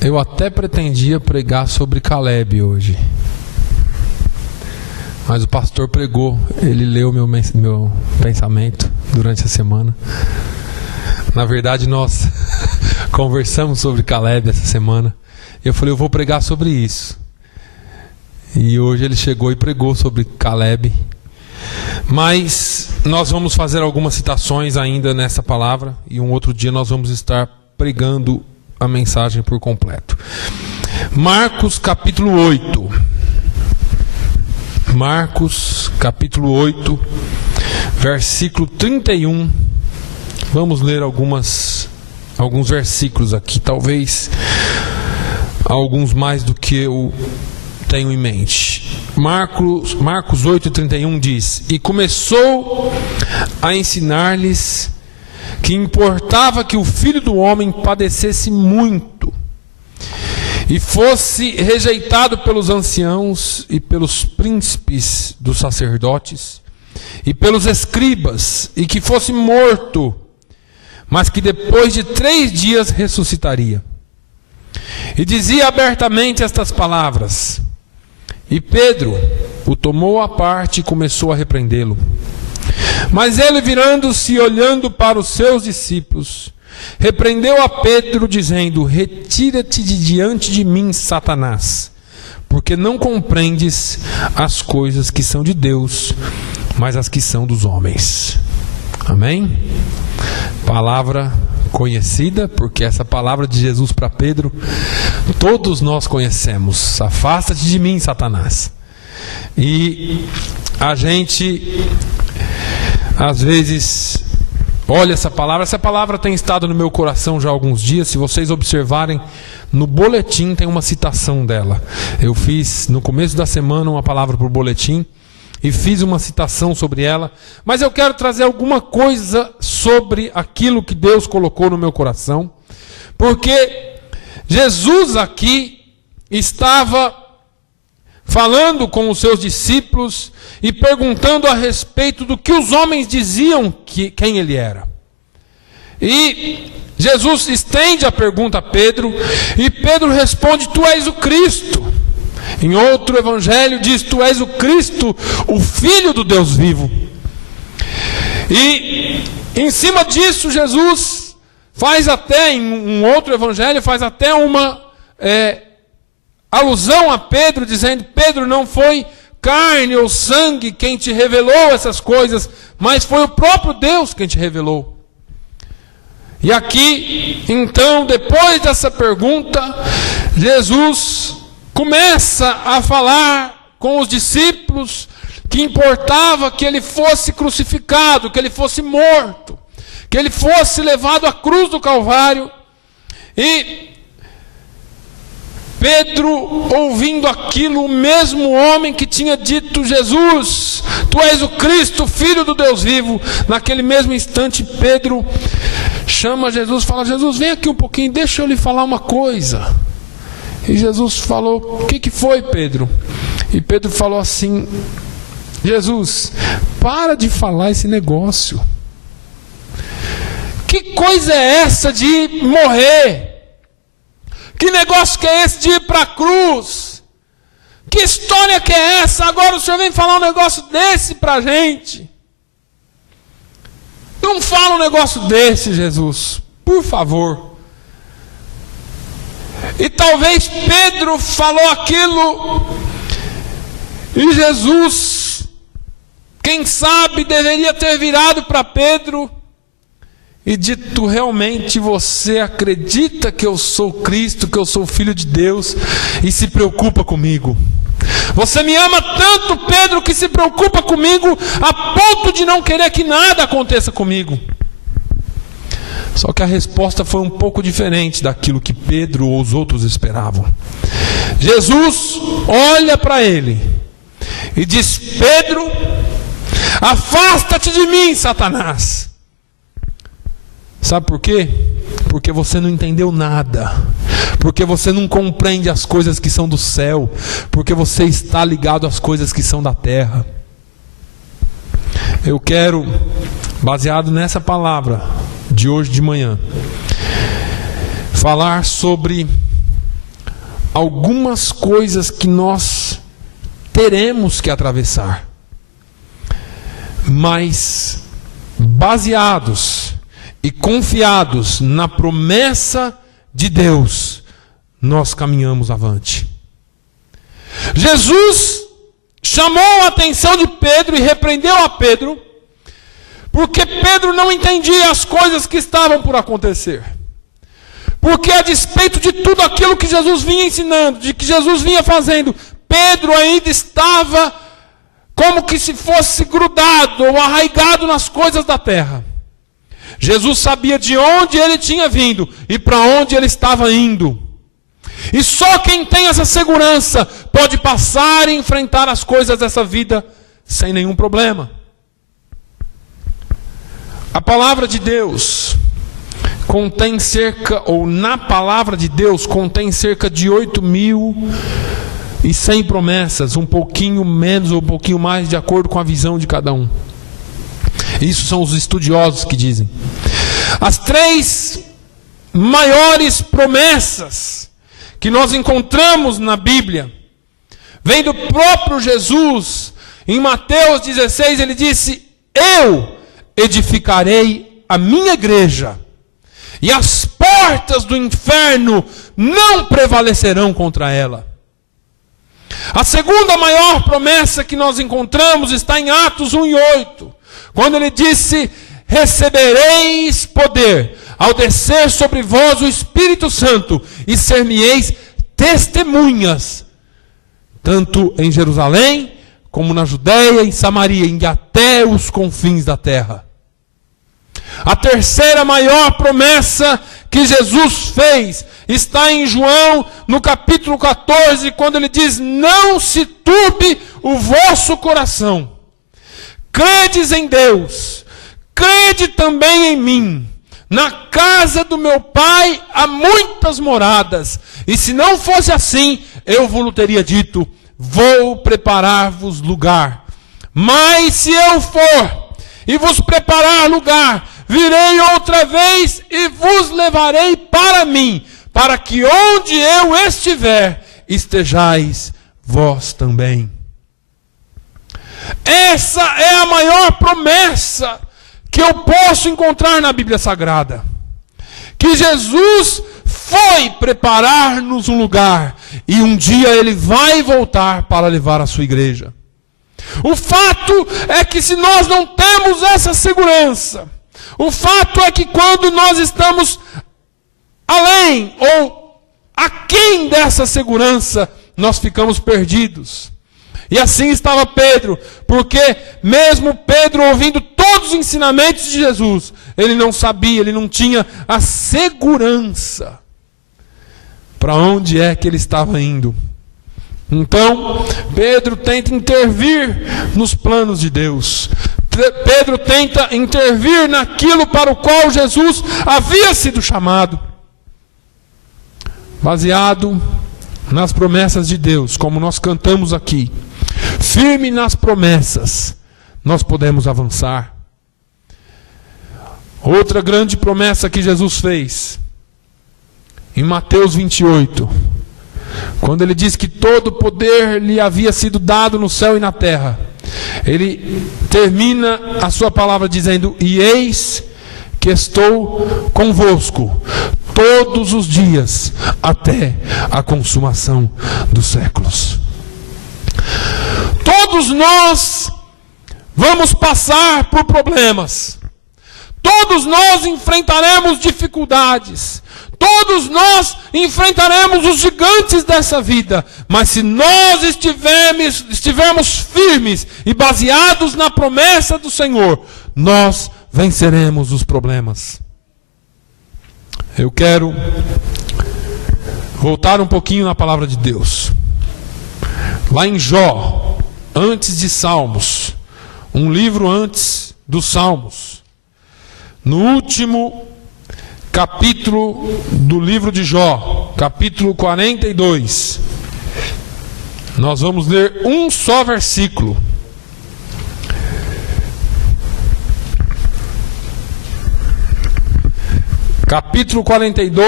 Eu até pretendia pregar sobre Caleb hoje, mas o pastor pregou, ele leu meu pensamento durante a semana. Na verdade, nós conversamos sobre Caleb essa semana. Eu falei, eu vou pregar sobre isso. E hoje ele chegou e pregou sobre Caleb. Mas nós vamos fazer algumas citações ainda nessa palavra. E um outro dia nós vamos estar pregando a mensagem por completo. Marcos capítulo 8. Marcos capítulo 8, versículo 31. Vamos ler alguns versículos aqui, talvez alguns mais do que eu tenho em mente. Marcos 8:31 diz: E começou a ensinar-lhes que importava que o Filho do Homem padecesse muito e fosse rejeitado pelos anciãos e pelos príncipes dos sacerdotes e pelos escribas, e que fosse morto, mas que depois de 3 dias ressuscitaria. E dizia abertamente estas palavras. E Pedro o tomou à parte e começou a repreendê-lo. Mas ele, virando-se e olhando para os seus discípulos, repreendeu a Pedro, dizendo: Retira-te de diante de mim, Satanás, porque não compreendes as coisas que são de Deus, mas as que são dos homens. Amém? Palavra conhecida, porque essa palavra de Jesus para Pedro, todos nós conhecemos. Afasta-te de mim, Satanás. E a gente, às vezes, olha essa palavra tem estado no meu coração já há alguns dias. Se vocês observarem, no boletim tem uma citação dela. Eu fiz no começo da semana uma palavra para o boletim e fiz uma citação sobre ela, mas eu quero trazer alguma coisa sobre aquilo que Deus colocou no meu coração, porque Jesus aqui estava falando com os seus discípulos e perguntando a respeito do que os homens diziam quem ele era. E Jesus estende a pergunta a Pedro, e Pedro responde: Tu és o Cristo. Em outro evangelho diz: Tu és o Cristo, o Filho do Deus vivo. E em cima disso Jesus faz até, em um outro evangelho, faz até uma alusão a Pedro, dizendo: Pedro, não foi carne ou sangue quem te revelou essas coisas, mas foi o próprio Deus quem te revelou. E aqui, então, depois dessa pergunta, Jesus começa a falar com os discípulos que importava que ele fosse crucificado, que ele fosse morto, que ele fosse levado à cruz do Calvário. E Pedro, ouvindo aquilo, o mesmo homem que tinha dito: Jesus, Tu és o Cristo, Filho do Deus vivo, naquele mesmo instante Pedro chama Jesus, fala: Jesus, vem aqui um pouquinho, deixa eu lhe falar uma coisa. E Jesus falou: o que foi, Pedro? E Pedro falou assim: Jesus, para de falar esse negócio. Que coisa é essa de morrer? Que negócio que é esse de ir para a cruz? Que história que é essa? Agora o Senhor vem falar um negócio desse para a gente. Não fala um negócio desse, Jesus, por favor. E talvez Pedro falou aquilo e Jesus, quem sabe, deveria ter virado para Pedro e dito: realmente você acredita que eu sou Cristo, que eu sou Filho de Deus e se preocupa comigo? Você me ama tanto, Pedro, que se preocupa comigo a ponto de não querer que nada aconteça comigo. Só que a resposta foi um pouco diferente daquilo que Pedro ou os outros esperavam. Jesus olha para ele e diz: Pedro, afasta-te de mim, Satanás. Sabe por quê? Porque você não entendeu nada. Porque você não compreende as coisas que são do céu. Porque você está ligado às coisas que são da terra. Eu quero, baseado nessa palavra de hoje de manhã, falar sobre algumas coisas que nós teremos que atravessar, mas baseados e confiados na promessa de Deus, nós caminhamos avante. Jesus chamou a atenção de Pedro e repreendeu a Pedro, porque Pedro não entendia as coisas que estavam por acontecer. Porque a despeito de tudo aquilo que Jesus vinha ensinando, de que Jesus vinha fazendo, Pedro ainda estava como que se fosse grudado ou arraigado nas coisas da terra. Jesus sabia de onde ele tinha vindo e para onde ele estava indo. E só quem tem essa segurança pode passar e enfrentar as coisas dessa vida sem nenhum problema. A palavra de Deus contém na palavra de Deus contém cerca de 8.100 promessas, um pouquinho menos ou um pouquinho mais, de acordo com a visão de cada um. Isso são os estudiosos que dizem. As 3 maiores promessas que nós encontramos na Bíblia vem do próprio Jesus. Em Mateus 16 ele disse: eu edificarei a minha igreja, e as portas do inferno não prevalecerão contra ela. A segunda maior promessa que nós encontramos está em Atos 1:8, quando ele disse: recebereis poder ao descer sobre vós o Espírito Santo, e ser-me-eis testemunhas, tanto em Jerusalém, como na Judéia, em Samaria, e até os confins da terra. A terceira maior promessa que Jesus fez está em João, no capítulo 14, quando ele diz: não se turbe o vosso coração. Credes em Deus, crede também em mim. Na casa do meu Pai há muitas moradas, e se não fosse assim, eu vos teria dito: vou preparar-vos lugar. Mas se eu for e vos preparar lugar, virei outra vez e vos levarei para mim, para que onde eu estiver, estejais vós também. Essa é a maior promessa que eu posso encontrar na Bíblia Sagrada. Que Jesus foi preparar-nos um lugar, e um dia Ele vai voltar para levar a sua igreja. O fato é que se nós não temos essa segurança, o fato é que quando nós estamos além ou aquém dessa segurança, nós ficamos perdidos. E assim estava Pedro, porque mesmo Pedro ouvindo todos os ensinamentos de Jesus, ele não sabia, ele não tinha a segurança para onde é que ele estava indo. Então, Pedro tenta intervir nos planos de Deus. Pedro tenta intervir naquilo para o qual Jesus havia sido chamado. Baseado nas promessas de Deus, como nós cantamos aqui, firme nas promessas, nós podemos avançar. Outra grande promessa que Jesus fez, em Mateus 28, quando ele diz que todo poder lhe havia sido dado no céu e na terra, ele termina a sua palavra dizendo: e eis que estou convosco todos os dias, até a consumação dos séculos. Todos nós vamos passar por problemas, todos nós enfrentaremos dificuldades, todos nós enfrentaremos os gigantes dessa vida, mas se nós estivermos firmes e baseados na promessa do Senhor, nós venceremos os problemas. Eu quero voltar um pouquinho na palavra de Deus. Lá em Jó, antes de Salmos, um livro antes dos Salmos, no último capítulo do livro de Jó, capítulo 42, nós vamos ler um só versículo. Capítulo 42.